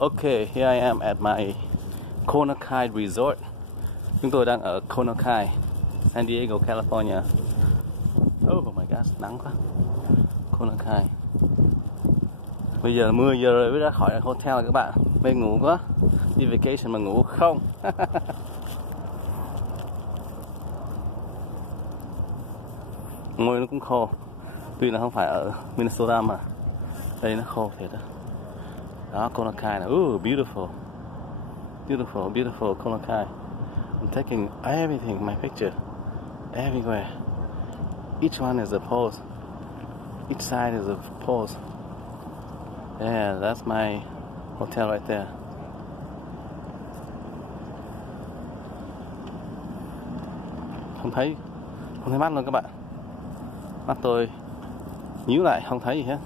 Okay, here I am at my Kona Resort. Chúng tôi đang ở Kona, San Diego, California. Oh my gosh, nắng quá. Kona. Bây giờ 10 giờ rồi mới ra khỏi hotel rồi các bạn. Mê ngủ quá. Đi vacation mà ngủ không. Ngồi nó cũng khô. Tuy là không phải ở Minnesota mà đây nó khô thiệt đó. Đó, Kona này. Ooh, beautiful. Beautiful, beautiful Kona. I'm taking everything, my picture, everywhere. Each one is a pose. Each side is a pose. Yeah, that's my hotel right there. Không thấy mắt luôn các bạn. Mắt tôi nhíu lại không thấy gì hết.